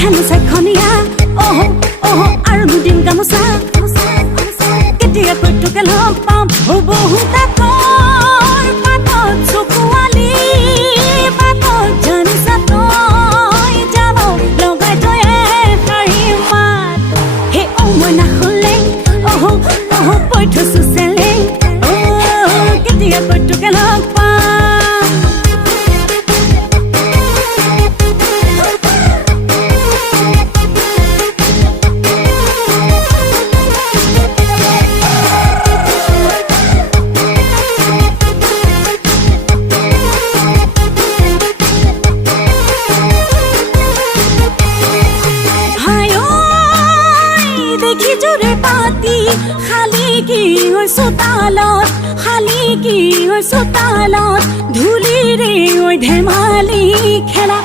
হেনো চেখনীয়া অহ অহ আৰু দুদিন গামোচা কেতিয়া কৈটোকে লগ পাম বহু তাকৰ পাতত চকুৱালি পাতত জানিছা তই যাব লগাই তই শাৰী মাত হে অ মই নাখলে অহ অহ কৈ থৈছো চেলেং কেতিয়া কৈটোকে লগ পাম দেখি জোরে পাতি খালি কি হৈছো তালত খালি কি হৈছো তালত ধূলিৰে ঐ ধেমালি খেলা